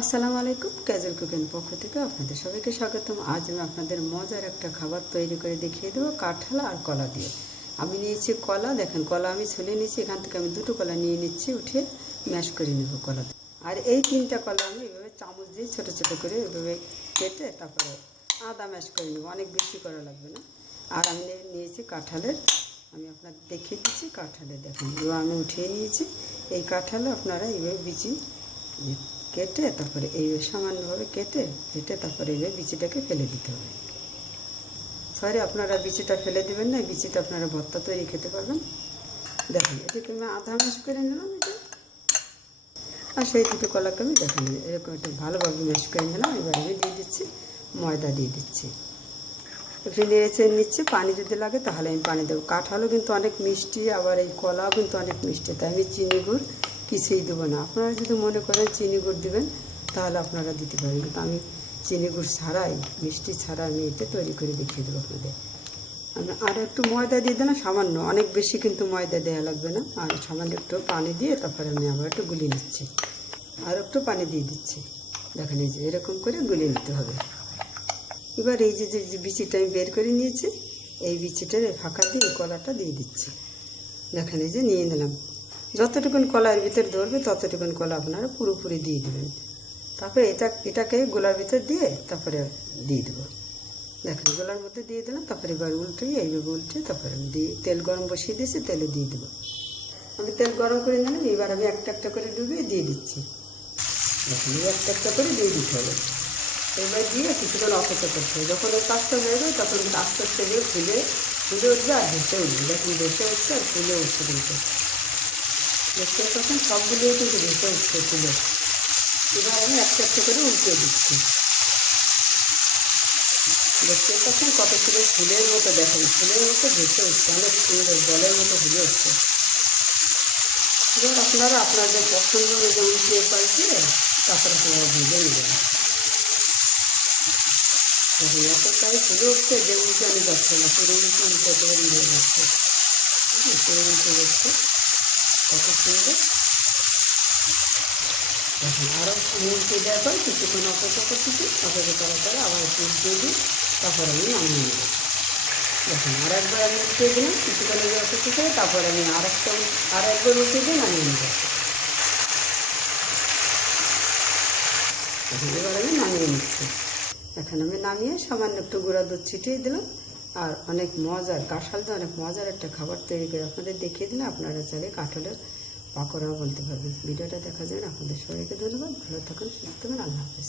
আসসালামু আলাইকুম। Casual cooking পক্ষ থেকে আপনাদের সবাইকে স্বাগতম। আজ আমি আপনাদের মজার একটা খাবার তৈরি করে দেখিয়ে দেবো কাঁঠাল আর কলা দিয়ে। আমি নিয়েছি কলা, দেখেন কলা আমি ছুলে নিয়েছি। এখান থেকে আমি দুটো কলা নিয়ে নিচ্ছি, উঠিয়ে ম্যাশ করে নেব কলা। আর এই তিনটা কলা আমি এভাবে চামচ দিয়ে ছোটো ছোটো করে এভাবে কেটে তারপরে আদা ম্যাশ করে নেব, অনেক বেশি করা লাগবে না। আর আমি নিয়েছি কাঁঠালের, আমি আপনাদের দেখিয়ে দিচ্ছি কাঁঠালের। দেখেন এবার আমি উঠিয়ে নিয়েছি। এই কাঁঠালে আপনারা এইভাবে বিচি কেটে তারপরে এই সামান্যভাবে কেটে তারপরে এইভাবে বিচিটাকে ফেলে দিতে হবে। সরি, আপনারা বিচিটা ফেলে দেবেন না, বিচিটা আপনারা ভর্তা তৈরি খেতে পারবেন। দেখেন এটাকে আমি আধা ম্যাশ করে নিলাম এটা, আর সেই দুটো কলাকে আমি দেখেন এরকম একটু ভালোভাবে ম্যাশ করে নিলাম। এবার আমি দিয়ে দিচ্ছি ময়দা, দিয়ে দিচ্ছি একটু নেড়েচে নিচ্ছে। পানি যদি লাগে তাহলে আমি পানি দেবো। কাঁঠালও কিন্তু অনেক মিষ্টি, আবার এই কলাও কিন্তু অনেক মিষ্টি, তাই আমি চিনি গুড় কিছুই দেবো না। আপনারা যদি মনে করেন চিনি গুড় দেবেন তাহলে আপনারা দিতে পারেন, কিন্তু আমি চিনি গুড় ছাড়াই, মিষ্টি ছাড়া আমি এটা তৈরি করে দেখিয়ে দেবো আপনাদের। আমি আর একটু ময়দা দিয়ে দিলাম সামান্য, অনেক বেশি কিন্তু ময়দা দেওয়া লাগবে না। আর সামান্য একটু পানি দিয়ে তারপরে আমি আবার একটু গুলিয়ে নিচ্ছি, আর একটু পানি দিয়ে দিচ্ছি। দেখেন এই যে এরকম করে গুলিয়ে নিতে হবে। এবার এই যে যে বিচিটা আমি বের করে নিয়েছি, এই বিচিটার ফাঁকা দিয়ে কলাটা দিয়ে দিচ্ছি। দেখেন এই যে নিয়ে নিলাম। যতটুকুন কলার ভিতরে ধরবে ততটুকুন কলা আপনারা পুরোপুরি দিয়ে দেবেন। তারপরে এটাকে গোলার ভিতর দিয়ে তারপরে দিয়ে দেবো। দেখেন গোলার মধ্যে দিয়ে দিলাম। তারপরে এবার এইভাবে উল্টে তারপরে আমি তেল গরম বসিয়ে দিয়েছি, তেলে দিয়ে দেবো। আমি তেল গরম করে নিলাম। এবার আমি একটা একটা করে ডুবিয়ে দিয়ে দিচ্ছি। দেখুন একটা একটা করে দিয়ে দিতে হবে। এবার দিয়ে কিছুক্ষণ অপেক্ষা করতে হবে। যখন ওই কাজটা হয়ে যাবে তখন আস্তে আস্তে দিয়ে ফুলে উঠবে আর ভেসে উঠবে। দেখুন ভেসে উঠছে আর ফুলে উঠছে, কিন্তু দেখতে পাচ্ছেন সবগুলোই কিন্তু ভেসে উঠছে ফুলে। এবার আমি একটা একটা করে উল্টে দিচ্ছি। দেখতে পাচ্ছেন কত ফুলের মতো, দেখেন ফুলের মতো ভেসে উঠছে, অনেক সুন্দর বলের মতো ফুলে উঠছে। এবার আপনারা আপনাদের পছন্দ অনুযায়ী উল্টে পাল্টে তারপরে আপনারা ভেজে নেবেন। দেখুন এতটাই ফুলে উঠছে যে উল্টে আমি যাচ্ছে না, পুরো উল্টে উল্টে একেবারে নিয়ে যাচ্ছে, পুরো উল্টে যাচ্ছে, কত সুন্দর। দেখুন আরও উল্টে দেওয়ার পর কিছুক্ষণ অপেক্ষা করতেছি। অপেক্ষা করার পরে আবার একটু উল্টে দিই, তারপর আমি নামিয়ে নেব। দেখুন আর একবার আমি উল্টে দিলাম, কিছুক্ষণ অপেক্ষা করে তারপর আমি আর একবার উল্টে দিয়ে নামিয়ে নেব। দেখুন এবার আমি নামিয়ে নিচ্ছি। এখন আমি নামিয়ে সামান্য একটু গুঁড়া দুধ ছিটিয়ে দিলাম। আর অনেক মজার, কাঁঠাল দিয়ে অনেক মজার একটা খাবার তৈরি করে আপনাদের দেখিয়ে দিলে আপনারা চাইলে কাঁঠালের পাকোড়াও বলতে পারবেন। ভিডিওটা দেখার জন্য আপনাদের সবাইকে ধন্যবাদ। ভালো থাকুন, সুস্থ থাকুন, আল্লাহ হাফেজ।